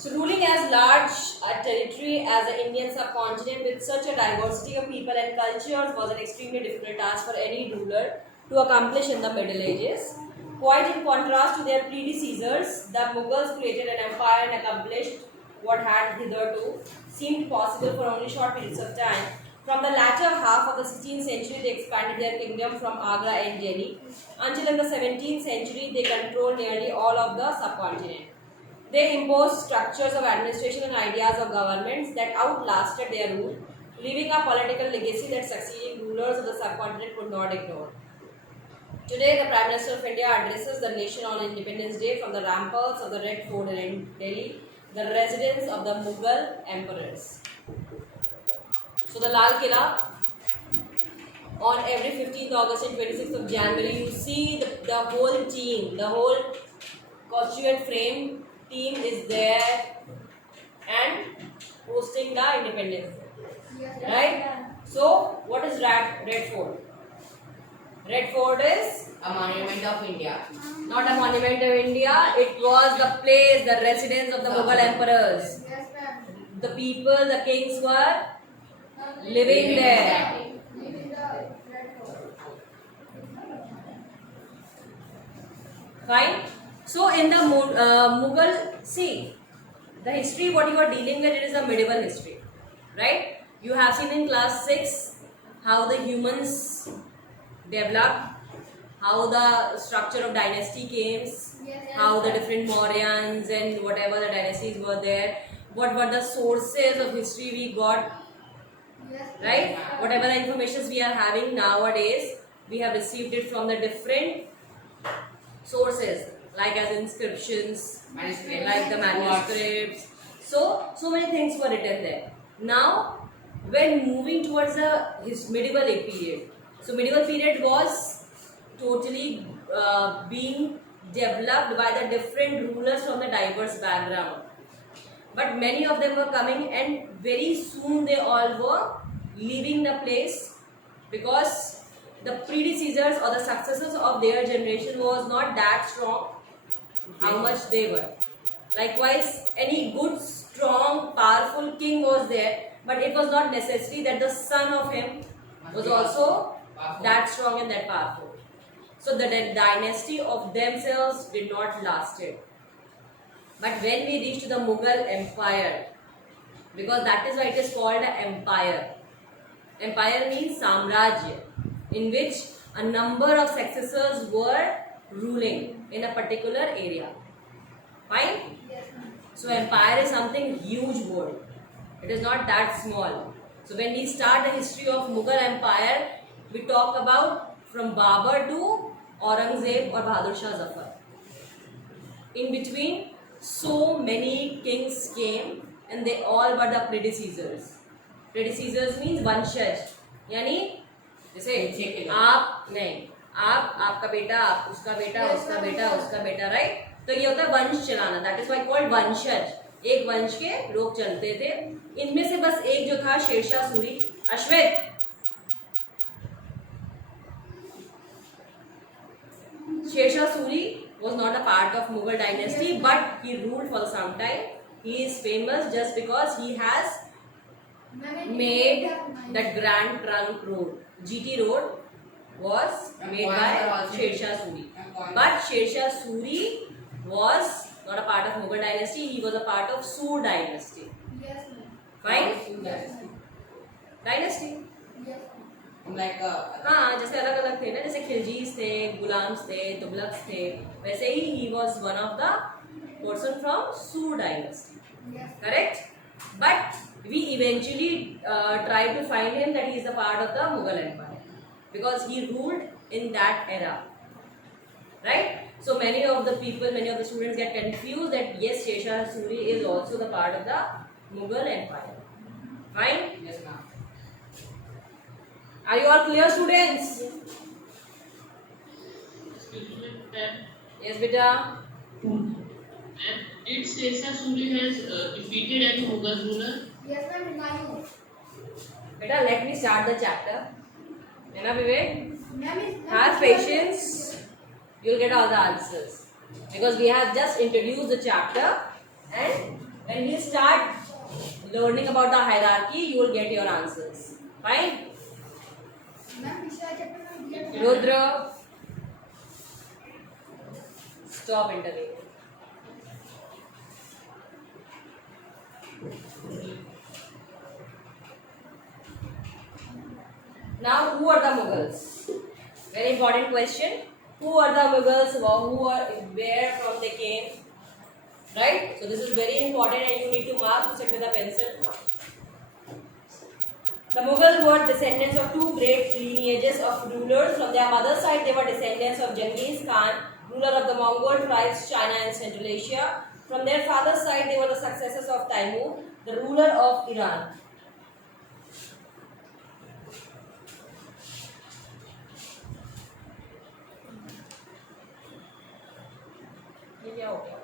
So ruling as large a territory as the Indian subcontinent with such a diversity of people and cultures was an extremely difficult task for any ruler to accomplish in the Middle Ages. Quite in contrast to their predecessors, the Mughals created an empire and accomplished what had hitherto seemed possible for only short periods of time. From the latter half of the 16th century, they expanded their kingdom from Agra and Delhi until in the 17th century they controlled nearly all of the subcontinent. They imposed structures of administration and ideas of governments that outlasted their rule, leaving a political legacy that succeeding rulers of the subcontinent could not ignore. Today, the Prime Minister of India addresses the nation on Independence Day from the ramparts of the Red Fort in Delhi, the residence of the Mughal emperors. So, the Lal Killa, on every 15th August and 26th of January, you see the whole team, the whole costume and frame team is there and hosting the Independence Day. Right? So, what is Red Fort? Red Fort is A monument of India. not a monument of India, it was the place, the residence of the Mughal emperors. The people, the kings were living there. Fine. So in the Mughal, see, the history what you are dealing with, it is a medieval history, right? You have seen in class 6 how the humans developed, how the structure of dynasty came, how the different Mauryans and whatever the dynasties were there, what were the sources of history we got, right? Whatever the information we are having nowadays, we have received it from the different sources, like as inscriptions, like the manuscripts. So many things were written there. Now, when moving towards his medieval period, so medieval period was totally being developed by the different rulers from the diverse background. But many of them were coming, and very soon they all were leaving the place because the predecessors or the successors of their generation was not that strong how much they were. Likewise, any good, strong, powerful king was there, but it was not necessary that the son of him was also that strong and that powerful. So the dynasty of themselves did not last it. But when we reach to the Mughal Empire, because that is why it is called an empire. Empire means samrajya, in which a number of successors were ruling in a particular area. Fine? So empire is something huge word. It is not that small. So when we start the history of Mughal Empire, we talk about from Babur to Aurangzeb or Bahadur Shah Zafar. In between, so many kings came and they all were the predecessors. Predecessors means vanshaj. यानी जैसे आप नहीं, आप आपका बेटा, आप उसका बेटा, उसका बेटा, उसका बेटा, राइट? तो ये होता है वंश चलाना. दैट इज व्हाई कॉल्ड वंशज. एक वंश के लोग चलते थे. इनमें से बस एक जो था Sher Shah Suri. अश्वित, Shersha Suri was not a part of Mughal dynasty, but he ruled for some time. He is famous just because he has made that Grand Trunk Road. GT Road was made by Shersha Suri. But Shersha Suri was not a part of Mughal dynasty. He was a part of Sur dynasty. Fine? Dynasty. हाँ, जैसे अलग अलग थे ना, जैसे खिलजीज थे, गुलाम्स थे, तुगलक्स थे, वैसे ही he was one of the person from Sur dynasty. Correct? But we eventually try to find him that he is a part of the Mughal Empire because he ruled in that era. Right? So many of the people, many of the students get confused that yes, Shersha Suri is also the part of the Mughal Empire. Fine? Yes, ma'am. Are you all clear, students? Yes, beta. And did Shersha Suri has defeated any Mughal ruler? Yes, ma'am, Humayun. Beta, let me start the chapter. You know, Vivek? Ma'am, Have patience. You'll get all the answers. Because we have just introduced the chapter and When you start learning about the hierarchy, you will get your answers. Fine? Rudra, stop interviewing. Now, who are the Mughals? Very important question. Who are the Mughals? Where from they came? Right? So this is very important, and you need to mark. Sit with a pencil. The Mughals were descendants of two great lineages of rulers. From their mother's side, they were descendants of Genghis Khan, ruler of the Mongol tribes, China and Central Asia. From their father's side, they were the successors of Timur, the ruler of Iran. ये क्या हो गया?